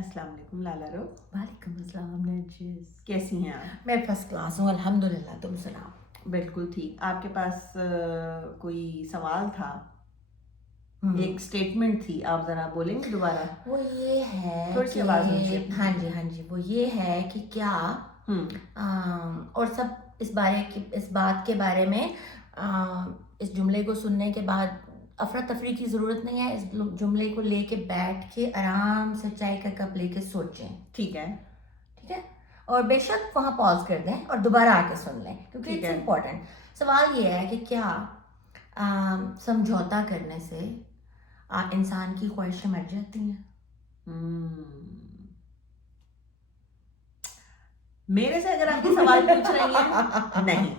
السلام علیکم لالا رو. وعلیکم السلام نرجس. کیسی ہیں آپ؟ میں فرسٹ کلاس ہوں الحمدللہ. تم سناؤ. بالکل ٹھیک. آپ کے پاس کوئی سوال تھا, ایک سٹیٹمنٹ تھی, آپ ذرا بولیں گے دوبارہ؟ وہ یہ ہے تھوڑی سی آواز اونچی. ہاں جی وہ یہ ہے کہ کیا اور سب اس بات کے بارے میں اس جملے کو سننے کے بعد افراتفری کی ضرورت نہیں ہے. اس جملے کو لے کے بیٹھ کے آرام سے چائے کا کپ لے کے سوچیں. ٹھیک ہے اور بے شک وہاں پاز کر دیں اور دوبارہ آ کے سن لیں کیونکہ اٹس امپورٹنٹ. سوال یہ ہے کہ کیا سمجھوتا کرنے سے انسان کی خواہشیں مر جاتی ہیں؟ میرے سے اگر آپ یہ سوال پوچھ رہی ہیں,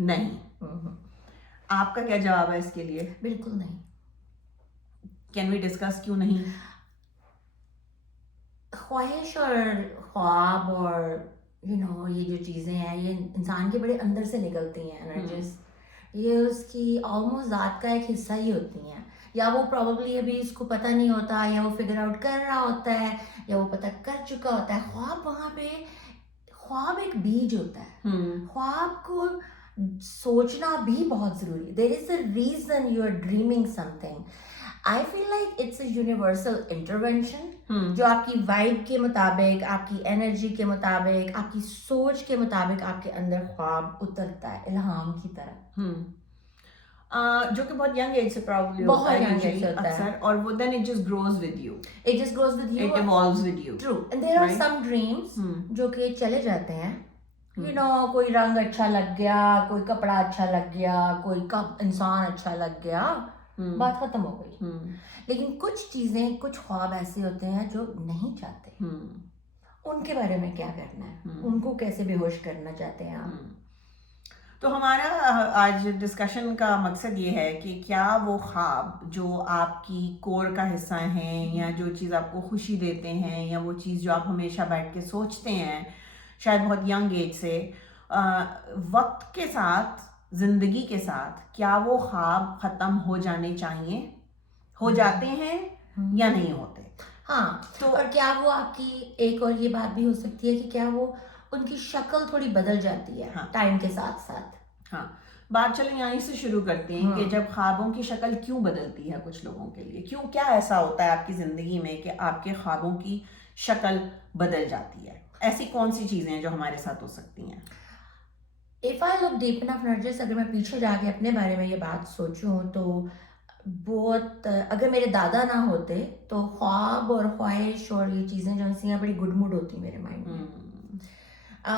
نہیں. آپ کا کیا جواب ہے اس کے لیے؟ بالکل نہیں. کین وی ڈسکس کیوں نہیں؟ خواہش اور خواب اور یہ جو چیزیں ہیں یہ انسان کے بڑے اندر سے نکلتی ہیں نرجس. یہ اس کی آلموسٹ ذات کا ایک حصہ ہی ہوتی ہیں. یا وہ پروبیبلی ابھی اس کو پتہ نہیں ہوتا, یا وہ فگر آؤٹ کر رہا ہوتا ہے, یا وہ پتہ کر چکا ہوتا ہے. خواب وہاں پہ خواب ایک بیج ہوتا ہے. خواب کو سوچنا بھی بہت ضروری ہے. There is a reason you are dreaming something. I feel like it's a universal intervention جو آپ کی وائب کے مطابق, آپ کی انرجی کے مطابق, آپ کی سوچ کے مطابق آپ کے اندر خواب اترتا ہے الہام کی طرح. جو کہ بہت ینگ ایج سے پرابلی ہوتا ہے اکثر, اور وہ then it just grows with you. It evolves with you. True. And there are some dreams جو کہ چلے جاتے ہیں. کوئی رنگ اچھا لگ گیا, کوئی کپڑا اچھا لگ گیا, کوئی انسان اچھا لگ گیا, بات ختم ہو گئی. لیکن کچھ چیزیں, کچھ خواب ایسے ہوتے ہیں جو نہیں چاہتے. ان کے بارے میں کیا کرنا ہے, ان کو کیسے بے ہوش کرنا چاہتے ہیں آپ؟ تو ہمارا آج ڈسکشن کا مقصد یہ ہے کہ کیا وہ خواب جو آپ کی کور کا حصہ ہیں, یا جو چیز آپ کو خوشی دیتے ہیں, یا وہ چیز جو آپ ہمیشہ بیٹھ کے سوچتے ہیں شاید بہت ینگ ایج سے, وقت کے ساتھ, زندگی کے ساتھ, کیا وہ خواب ختم ہو جانے چاہیے, ہو جاتے ہیں یا نہیں ہوتے؟ تو اور کیا وہ آپ کی ایک اور یہ بات بھی ہو سکتی ہے کہ کیا وہ ان کی شکل تھوڑی بدل جاتی ہے ٹائم کے ساتھ ساتھ؟ بات چلیں یہیں سے شروع کرتے ہیں کہ جب خوابوں کی شکل کیوں بدلتی ہے کچھ لوگوں کے لیے, کیوں, کیا ایسا ہوتا ہے آپ کی زندگی میں کہ آپ کے خوابوں کی شکل بدل جاتی ہے؟ ایسی کون سی چیزیں ہیں جو ہمارے ساتھ ہو سکتی ہیں؟ If I look deep enough Narjis, اگر میں پیچھے جا کے اپنے بارے میں یہ بات سوچوں تو بہت, اگر میرے دادا نہ ہوتے تو خواب اور خواہش اور یہ چیزیں جو ہیں بڑی گڈ موڈ ہوتی میرے مائنڈ میں.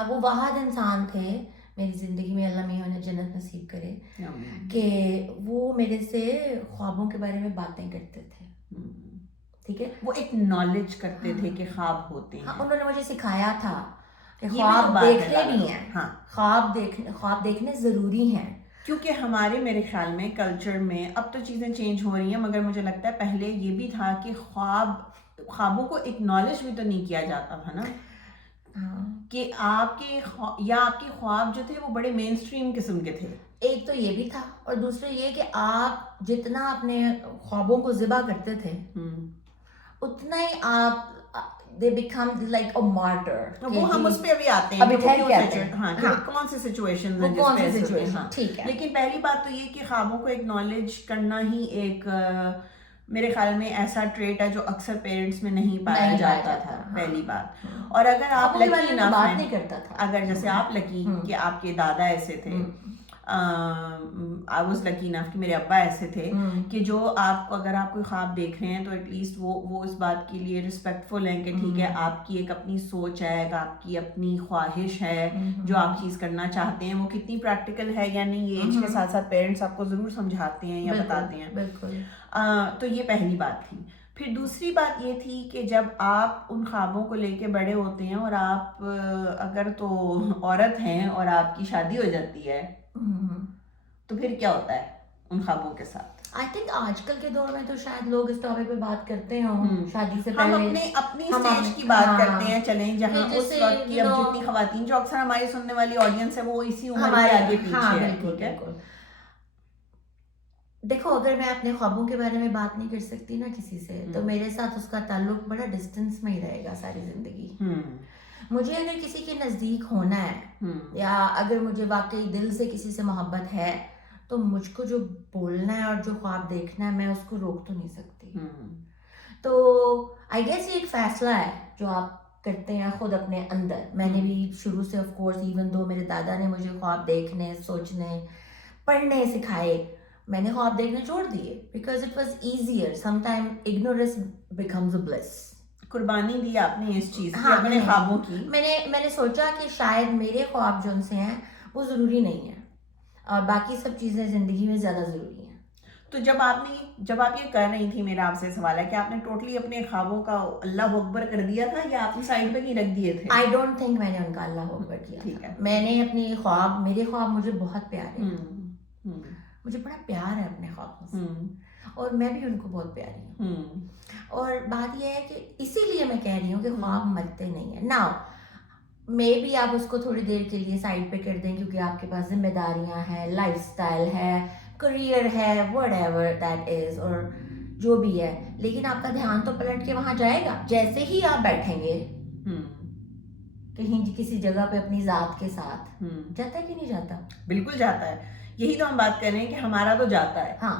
وہ واحد انسان تھے میری زندگی میں, اللہ میاں انہیں جنت نصیب کرے, کہ وہ میرے سے خوابوں کے بارے میں باتیں کرتے تھے. ٹھیک ہے, وہ ایک نالج کرتے تھے کہ خواب ہوتے ہیں. انہوں نے مجھے سکھایا تھا کہ خواب دیکھنے بھی ہیں, خواب دیکھنے ضروری ہیں. کیونکہ ہمارے میرے خیال میں کلچر میں اب تو چیزیں چینج ہو رہی ہیں, مگر مجھے لگتا ہے پہلے یہ بھی تھا کہ خوابوں کو اکنالج بھی تو نہیں کیا جاتا تھا نا, کہ آپ کے خواب جو تھے وہ بڑے مین اسٹریم قسم کے تھے. ایک تو یہ بھی تھا, اور دوسرا یہ کہ آپ جتنا اپنے خوابوں کو ذبح کرتے تھے اتنا ہی آپ they become like a martyr. وہ ہم اس پہ ابھی آتے ہیں کون سی سچویشن ٹھیک ہے. لیکن پہلی بات تو یہ کہ خوابوں کو اکنالج کرنا ہی ایک میرے خیال میں ایسا ٹریٹ ہے جو اکثر پیرنٹس میں نہیں پایا جاتا تھا, پہلی بات. اور اگر آپ لکی نہ بات نہیں کرتا تھا, اگر جیسے آپ لکی کہ آپ کے دادا ایسے تھے, I was lucky enough کہ میرے ابا ایسے تھے کہ جو آپ کو, اگر آپ کوئی خواب دیکھ رہے ہیں تو ایٹ لیسٹ وہ اس بات کے لیے رسپیکٹفل ہیں کہ ٹھیک ہے, آپ کی ایک اپنی سوچ ہے, ایک آپ کی اپنی خواہش ہے, جو آپ چیز کرنا چاہتے ہیں وہ کتنی پریکٹیکل ہے یا نہیں, یہ ایج کے ساتھ ساتھ پیرنٹس آپ کو ضرور سمجھاتے ہیں یا بتاتے ہیں. بالکل. تو یہ پہلی بات تھی. پھر دوسری بات یہ تھی کہ جب آپ ان خوابوں کو لے کے بڑے ہوتے ہیں اور آپ اگر تو عورت ہیں اور آپ کی شادی ہو جاتی ہے تو پھر کیا ہوتا ہے ان خوابوں کے ساتھ؟ آئی تھنک آج کل کے دور میں تو شاید لوگ اس ٹاپک پہ بات کرتے ہوں شادی سے پہلے. ہم اپنی اسٹیج کی بات کرتے ہیں, چلیں جہاں اس وقت کی اب جتنی خواتین جو اکثر ہماری سننے والی آڈینس ہے وہ اسی عمر کے آگے پیچھے ہے. ٹھیک ہے, دیکھو اگر میں اپنے خوابوں کے بارے میں بات نہیں کر سکتی نا کسی سے تو میرے ساتھ اس کا تعلق بڑا ڈسٹینس میں ہی رہے گا ساری زندگی. مجھے اگر کسی کے نزدیک ہونا ہے یا اگر مجھے واقعی دل سے کسی سے محبت ہے تو مجھ کو جو بولنا ہے اور جو خواب دیکھنا ہے میں اس کو روک تو نہیں سکتی. تو آئی گیس یہ ایک فیصلہ ہے جو آپ کرتے ہیں خود اپنے اندر. میں نے بھی شروع سے آف کورس ایون دو میرے دادا نے مجھے خواب دیکھنے سوچنے پڑھنے سکھائے میں نے خواب دیکھنے چھوڑ دیے because it was easier. Some time ignorance becomes a bless. قربانی دی آپ نے اس چیز کی ہاں اپنے خوابوں کی. میں نے سوچا کہ شاید میرے خواب جو ان سے ہیں وہ ضروری نہیں ہیں اور باقی سب چیزیں زندگی میں زیادہ ضروری ہیں. تو جب آپ یہ کر رہی تھی میرا آپ سے سوال ہے کہ آپ نے ٹوٹلی اپنے خوابوں کا اللہ اکبر کر دیا تھا یا آپ نے سائڈ پہ ہی رکھ دیے تھے؟ آئی ڈونٹ تھنک میں نے ان کا اللہ اکبر کیا تھا. میں نے اپنی میرے خواب مجھے بہت پیارے ہیں. مجھے بڑا پیار ہے اپنے خوابوں سے اور میں بھی ان کو بہت پیاری ہوں. اور بات یہ ہے کہ اسی لیے میں کہہ رہی ہوں کہ خواب مرتے نہیں ہیں. ناؤ مے بی آپ اس کو تھوڑی دیر کے لیے سائڈ پہ کر دیں کیونکہ آپ کے پاس ذمہ داریاں ہیں, لائف اسٹائل ہے, کریئر ہے, وٹ ایور دیٹ از, اور جو بھی ہے, لیکن آپ کا دھیان تو پلٹ کے وہاں جائے گا جیسے ہی آپ بیٹھیں گے کہیں کسی جگہ پہ اپنی ذات کے ساتھ. جاتا ہے کہ نہیں جاتا؟ بالکل جاتا ہے. یہی تو ہم بات کر رہے ہیں کہ ہمارا تو جاتا ہے. ہاں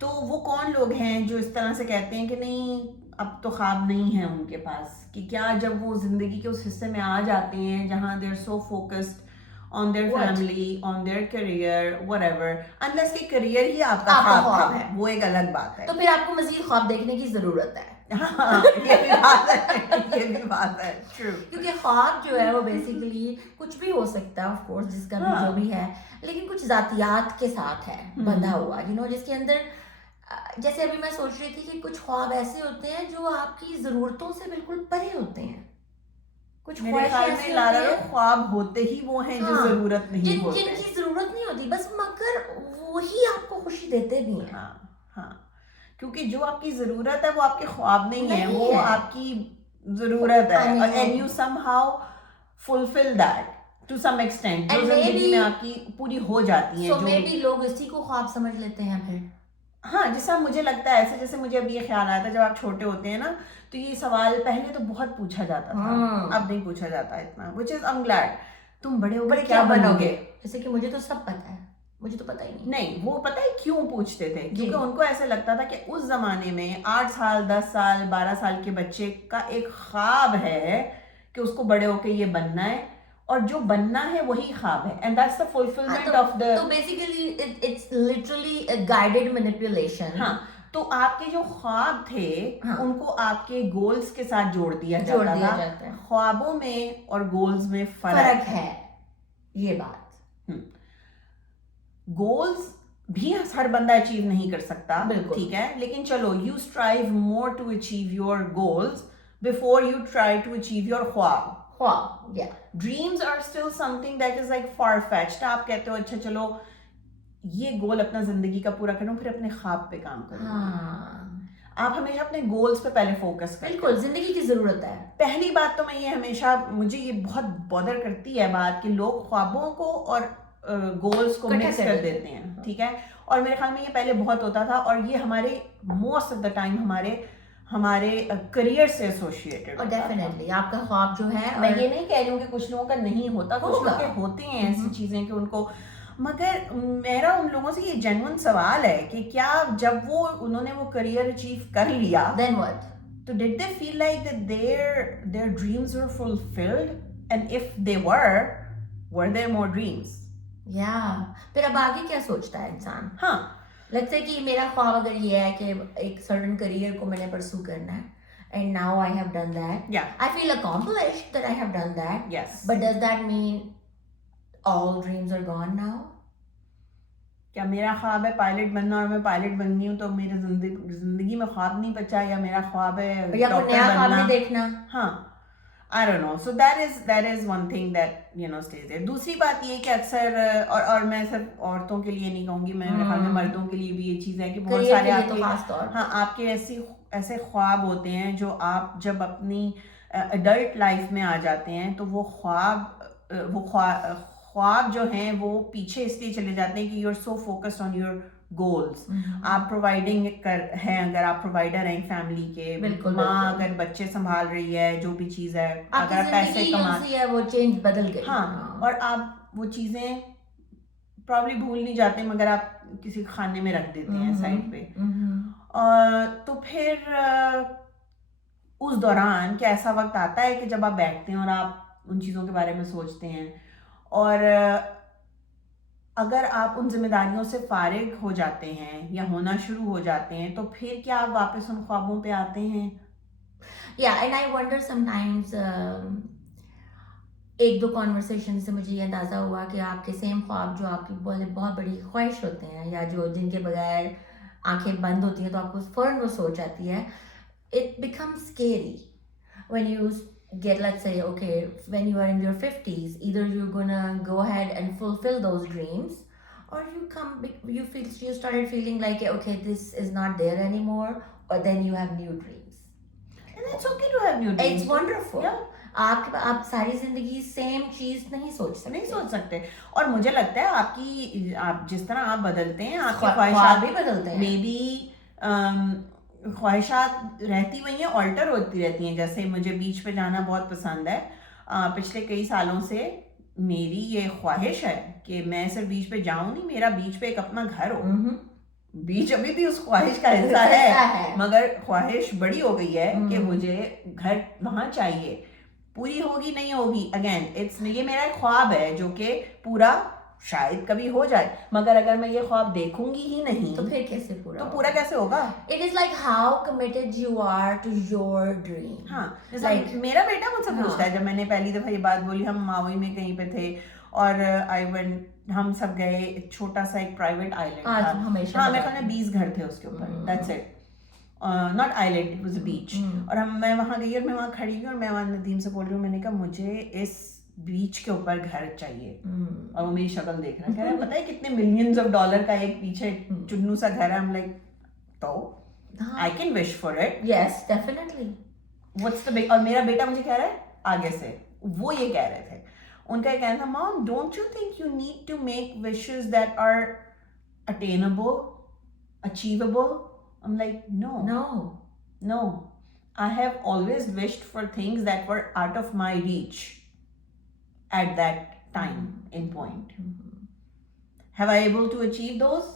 تو وہ کون لوگ ہیں جو اس طرح سے کہتے ہیں کہ نہیں اب تو خواب نہیں ہے ان کے پاس, کہ کیا جب وہ زندگی کے اس حصے میں آ جاتے ہیں جہاں they are so focused on their family, on their career, whatever, unless کہ career ہی آپ کا خواب ہے, وہ ایک الگ بات ہے. تو پھر آپ کو مزید خواب دیکھنے کی ضرورت ہے. ہاں یہ بھی بات ہے, یہ بھی بات ہے, true. کیونکہ خواب جو ہے وہ بیسیکلی کچھ بھی ہو سکتا ہے آف کورس, جس کا بھی جو بھی ہے, لیکن کچھ ذاتیات کے ساتھ ہے بندھا ہوا, جس کے اندر جیسے ابھی میں سوچ رہی تھی کہ کچھ خواب ایسے ہوتے ہیں جو آپ کی ضرورتوں سے بالکل پرے ہوتے ہیں. کچھ خواب ہوتے ہی وہ ہیں جو ضرورت نہیں ہوتے, جن کی ضرورت نہیں ہوتی بس, مگر وہی آپ کو خوشی دیتے بھی ہیں. ہاں کیونکہ جو آپ کی ضرورت ہے وہ آپ کے خواب نہیں ہے, وہ آپ کی ضرورت ہے, and you somehow fulfill that to some extent, جو زندگی میں آپ کی پوری ہو جاتی ہیں. so maybe لوگ اسی کو خواب سمجھ لیتے ہیں پھر. ہاں جیسا مجھے لگتا ہے ایسے, جیسے مجھے ابھی یہ خیال آیا تھا جب آپ چھوٹے ہوتے ہیں نا تو یہ سوال پہلے تو بہت پوچھا جاتا تھا, اب نہیں پوچھا جاتا اتنا, which is I'm glad. تم بڑے ہو کر کیا بنو گے؟ جیسے کہ مجھے تو سب پتا ہے, مجھے تو پتا ہی نہیں. نہیں وہ پتہ ہے کیوں پوچھتے تھے, کیونکہ ان کو ایسا لگتا تھا کہ اس زمانے میں 8 سال 10 سال 12 سال کے بچے کا ایک خواب ہے کہ اس کو بڑے ہو کے یہ بننا ہے, اور جو بننا ہے وہی خواب ہے, and that's the fulfillment of the. So basically it's literally a guided manipulation. ہاں تو آپ کے جو خواب تھے ان کو آپ کے گولز کے ساتھ جوڑ دیا جاتا تھا. خوابوں میں اور گولز میں فرق ہے, یہ بات. گولز بھی ہر بندہ اچیو نہیں کر سکتا, ٹھیک ہے, لیکن چلو you strive more to achieve your goals before you try to achieve your خواب. Dreams are still something that is like far fetched. آپ کہتے ہو اچھا چلو یہ گول اپنا زندگی کا پورا کروں پھر اپنے خواب پہ کام کروں. آپ ہمیشہ اپنے گولز پہ پہلے فوکس کریں. بالکل, زندگی کی ضرورت ہے. پہلی بات تو میں یہ ہمیشہ, مجھے یہ بہت بودر کرتی ہے بات کہ لوگ خوابوں کو اور گولز کو مکس کر دیتے ہیں, ٹھیک ہے, اور میرے خیال میں یہ پہلے بہت ہوتا تھا, اور یہ ہمارے موسٹ آف دا ٹائم ہمارے کریئر سے ایسوسیٹڈ. اور ڈیفینیٹلی آپ کا خواب جو ہے, میں یہ نہیں کہہ رہی ہوں کہ کچھ لوگوں کا نہیں ہوتا, کچھ لوگوں کے ہوتے ہیں ایسی چیزیں کہ ان کو, مگر میرا ان لوگوں سے یہ جینوئن سوال ہے کہ کیا جب انہوں نے وہ کریئر اچیو کر لیا then what? تو did they feel like that their dreams were fulfilled, and if they were there more dreams? پھر اب آگے کیا سوچتا ہے انسان. ہاں لگتا ہے کہ میرا خواب اگر یہ ہے کہ ایک سرٹن کریئر کو میں نے پرسو کرنا ہے, and now I have done that. I feel accomplished that I have done that. Yes. But does that mean all dreams are gone now? کیا میرا خواب ہے پائلٹ بننا اور میں پائلٹ بن گئی ہوں تو میرے زندگی میں خواب نہیں بچا, یا میرا خواب ہے ڈاکٹر بننا, دیکھنا. ہاں I don't know. So that is one thing that stays there. دوسری بات یہ کہ اکثر اور میں صرف عورتوں کے لیے نہیں کہوں گی, میں میرے خیال میں مردوں کے لیے بھی یہ چیز ہے کہ بہت سارے آپ کے ایسے خواب ہوتے ہیں جو آپ جب اپنی ایڈلٹ لائف میں آ جاتے ہیں تو وہ خواب جو ہیں وہ پیچھے اس لیے چلے جاتے ہیں کہ you are so focused on your goals. آپ پرووائڈنگ ہیں, اگر آپ پرووائڈر ہیں فیملی کے, ماں اگر بچے سنبھال رہی ہے, جو بھی چیز ہے, اگر پیسے کماتی ہے, وہ چینج بدل گئی. ہاں, اور آپ وہ چیزیں پرابلی بھول نہیں جاتے, مگر آپ کسی کھانے میں رکھ دیتے ہیں سائڈ پہ. اور تو پھر اس دوران کیا ایسا وقت آتا ہے کہ جب آپ بیٹھتے ہیں اور آپ ان چیزوں کے بارے میں سوچتے ہیں, اور اگر آپ ان ذمہ داریوں سے فارغ ہو جاتے ہیں یا ہونا شروع ہو جاتے ہیں, تو پھر کیا آپ واپس ان خوابوں پہ آتے ہیں؟ Yeah, and I wonder sometimes, ایک دو کانورسیشن سے مجھے یہ اندازہ ہوا کہ آپ کے سیم خواب جو آپ کی بہت بڑی خواہش ہوتے ہیں, یا جو جن کے بغیر آنکھیں بند ہوتی ہیں تو آپ کو فوراً وہ سوچ آتی ہے, it becomes scary when you get, let's say, okay, when you are in your 50s, either you're gonna go ahead and fulfill those dreams, or you started feeling like, okay, this is not there anymore, or then you have new dreams. And it's okay to have new dreams. It's wonderful. Yeah. آپ ساری زندگی same چیز نہیں سوچ سکتے. اور مجھے لگتا ہے آپ جس طرح آپ بدلتے ہیں, آپ کی خواہشات بھی بدلتے ہیں. مے بی خواہشات رہتی ہوئی ہیں, آلٹر ہوتی رہتی ہیں. جیسے مجھے بیچ پہ جانا بہت پسند ہے. پچھلے کئی سالوں سے میری یہ خواہش ہے کہ میں صرف بیچ پہ جاؤں نہیں, میرا بیچ پہ ایک اپنا گھر ہو. بیچ ابھی بھی اس خواہش کا حصہ ہے, مگر خواہش بڑی ہو گئی ہے کہ مجھے گھر وہاں چاہیے. پوری ہوگی نہیں ہوگی, اگین یہ میرا ایک خواب ہے جو کہ پورا شاید کبھی ہو جائے, مگر اگر میں یہ خواب دیکھوں گی ہی نہیں تو پھر کیسے پورا کیسے ہوگا؟ It is like how committed you are to your dream. ہاں, میرا بیٹا مجھ سے پوچھتا ہے, جب میں نے پہلی دفعہ یہ بات بولی, ہم ماوی میں کہیں پہ تھے اور ہم سب گئے, ایک چھوٹا سا ایک پرائیویٹ آئیلینڈ تھا. ہاں, میرے خیال میں 20 گھر تھے اس کے اوپر, that's it, not island, it was a beach. اور میں وہاں گئی اور میں وہاں کھڑی ہوئی اور میں ندیم سے بول رہی ہوں, میں نے کہا مجھے اس بیچ کے اوپر گھر چاہیے. اور وہ میری شکل دیکھ رہا ہے, کہہ رہا ہے پتہ ہے کتنے ملینز آف ڈالر کا ایک پیچھے چنو سا گھر ہے. ہم لائک تو I can wish for it. Yes, definitely. What's the big, اور میرا بیٹا مجھے کہہ رہا ہے آگے سے, وہ یہ کہہ رہے تھے, ان کا یہ کہنا تھا, Mom, don't you think you need to make wishes that are attainable, achievable? I'm like, no. I have always wished for things that were out of my reach at that time in point. Have I able to achieve those?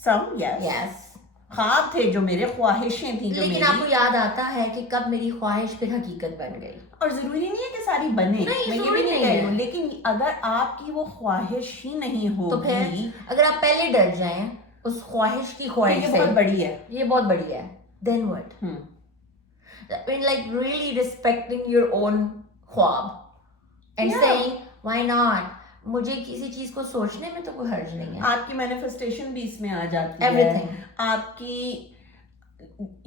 Some, yes. خواب تھے جو میرے, خواہشیں تھیں جو میری. لیکن آپ کو یاد آتا ہے کہ کب میری خواہش پھر حقیقت بن گئی. اور ضروری نہیں ہے کہ ساری بنے, میں یہ بھی نہیں کہہ رہی ہوں, لیکن اگر آپ کی وہ خواہش ہی نہیں ہوگی, تو پھر اگر آپ پہلے ڈر جائیں اس خواہش کی خواہش سے, یہ بہت بڑی ہے, یہ بہت بڑی ہے, then what? I mean, like really respecting your own خواب and saying why not, مجھے کسی چیز کو سوچنے میں تو کوئی حرج نہیں ہے. آپ کی مینیفیسٹیشن بھی اس میں آ جاتی ہے, everything. آپ کی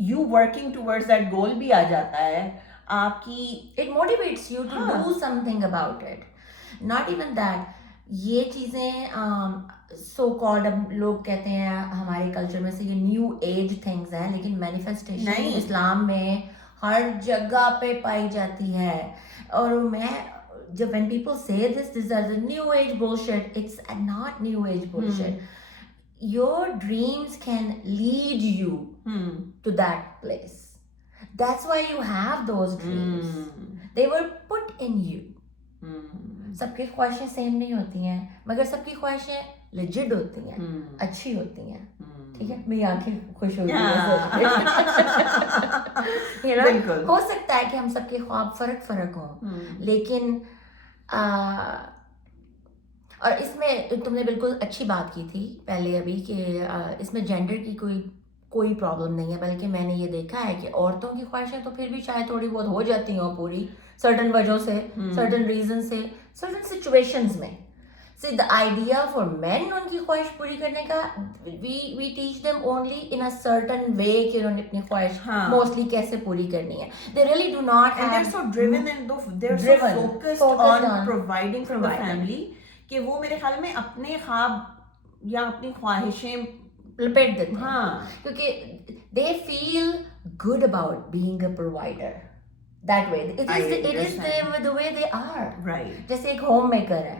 you working towards that goal بھی آ جاتا ہے, آپ کی it motivates you to do something about it. Not even that, یہ چیزیں so called لوگ کہتے ہیں ہمارے کلچر میں سے یہ نیو ایج تھنگس ہیں, لیکن مینیفیسٹیشن اسلام میں ہر جگہ پہ پائی جاتی ہے. اور میں جب when people say this are the new age bullshit, it's not new age bullshit. Your dreams can lead you to that place. That's why you have those dreams. They were put in you. سب کی خواہشیں same نہیں ہوتی ہیں, مگر سب کی خواہشیں legit ہوتی ہیں, اچھی ہوتی ہیں. ٹھیک ہے, میری آنکھیں خوش ہو گئی. ہو سکتا ہے کہ ہم سب کے خواب فرق ہوں, لیکن اور اس میں تم نے بالکل اچھی بات کی تھی پہلے ابھی کہ اس میں جینڈر کی کوئی پرابلم نہیں ہے, بلکہ میں نے یہ دیکھا ہے کہ عورتوں کی خواہشیں تو پھر بھی شاید تھوڑی بہت ہو جاتی ہوں پوری, سرٹن وجہوں سے, سرٹن ریزن سے, سرٹن سچویشنز میں. See, the idea for men ان کی خواہش پوری کرنے کا, we teach them only in a certain way کہ انہوں نے اپنی خواہش mostly کیسے پوری کرنی ہے. They really do not have, and they're so driven and they're so focused on providing for the family کہ وہ میرے خیال میں اپنے خواب یا اپنی خواہشیں لپیٹ دیتے ہیں, کیونکہ they feel good about being a provider that way. It is the way they are. Right. جیسے ایک ہوم میکر ہے,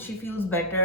she feels better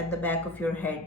at the back of your head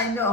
I know.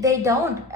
they don't.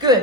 Good.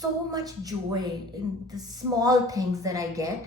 so much joy in the small things that I get.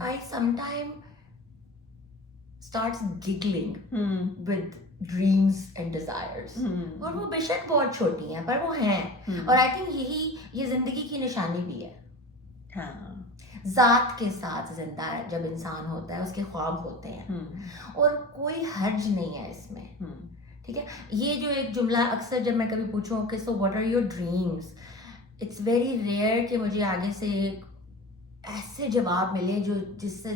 I sometimes starts giggling with dreams and desires, اور وہ بے شک بہت چھوٹی ہیں پر وہ ہیں. اور آئی تھنک یہی یہ زندگی کی نشانی بھی ہے. ہاں, ذات کے ساتھ زندہ ہے جب انسان ہوتا ہے, اس کے خواب ہوتے ہیں اور کوئی حرج نہیں ہے اس میں. ٹھیک ہے, یہ جو ایک جملہ اکثر جب میں کبھی پوچھوں کہ so what are your dreams, it's very rare کہ مجھے آگے سے ایک ایسے جواب ملے جو جس سے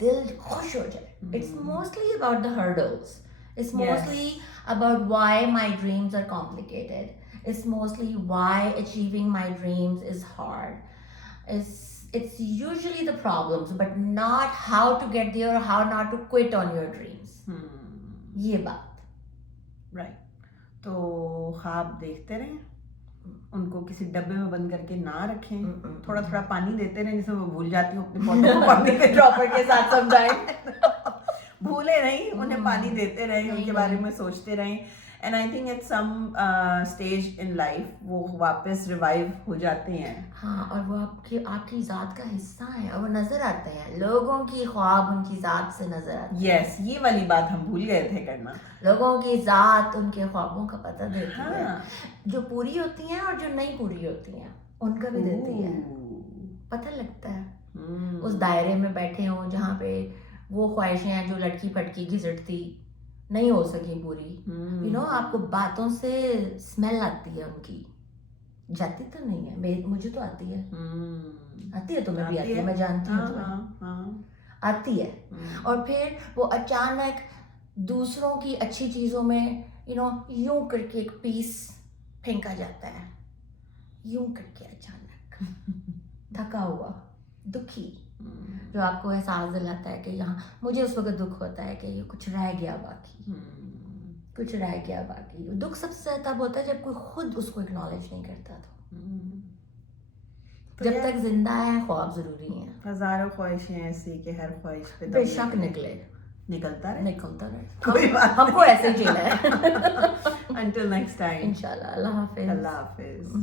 دل خوش ہو جائے. It's mostly about the hurdles, it's mostly about why my dreams are complicated. It's mostly why achieving my dreams is hard. It's usually the problems, but not how to get there or how not to quit on your dreams. یہ بات. Right. تو خواب دیکھتے رہیں, ان کو کسی ڈبے میں بند کر کے نہ رکھیں, تھوڑا تھوڑا پانی دیتے رہیں, جس میں وہ بھول جاتی ہوں اپنے پودوں کو پانی ڈراپر کے ساتھ سمجھائیں. بھولے نہیں, انہیں پانی دیتے رہیں, ان کے بارے میں سوچتے رہیں. And I think at some stage in life وہ واپس ریوائیو ہو جاتے ہیں. ہاں, اور وہ آپ کی ذات کا حصہ ہیں اور وہ نظر آتے ہیں. لوگوں کی خواب ان کی ذات سے نظر آتے ہیں. یس, یہ والی بات ہم بھول گئے تھے کرنا. لوگوں کی ذات ان کے خوابوں کا پتہ دیتی ہے, جو پوری ہوتی ہیں اور جو نہیں پوری ہوتی ہیں ان کا بھی دیتی ہے. پتہ لگتا ہے اس دائرے میں بیٹھے ہوں جہاں پہ وہ خواہشیں ہیں جو لٹکی پٹکی گھسٹتی نہیں ہو سکی پوری. یو نو, آپ کو باتوں سے اسمیل آتی ہے ان کی, جاتی تو نہیں ہے, مجھے تو آتی ہے. آتی ہے, تمہیں بھی آتی ہے, میں جانتی ہوں تمہیں آتی ہے. اور پھر وہ اچانک دوسروں کی اچھی چیزوں میں یو نو یوں کر کے ایک پیس پھینکا جاتا ہے, یوں کر کے اچانک تھکا ہوا, دکھی, جو آپ کو احساس دلاتا ہے کہ یہاں مجھے اس وقت دکھ ہوتا ہے کہ یہ کچھ رہ گیا باقی, کچھ رہ گیا باقی. دکھ سب سے تب ہوتا ہے جب کوئی خود اس کو اکنالج نہیں کرتا. تو جب تک زندہ ہے خواب ضروری ہیں. ہزاروں خواہشیں ایسی کہ ہر خواہش پہ بے شک نکلتا رہے, کوئی بات ہم کو ایسے جینا ہے. until next time. انشاءاللہ. اللہ حافظ. اللہ حافظ.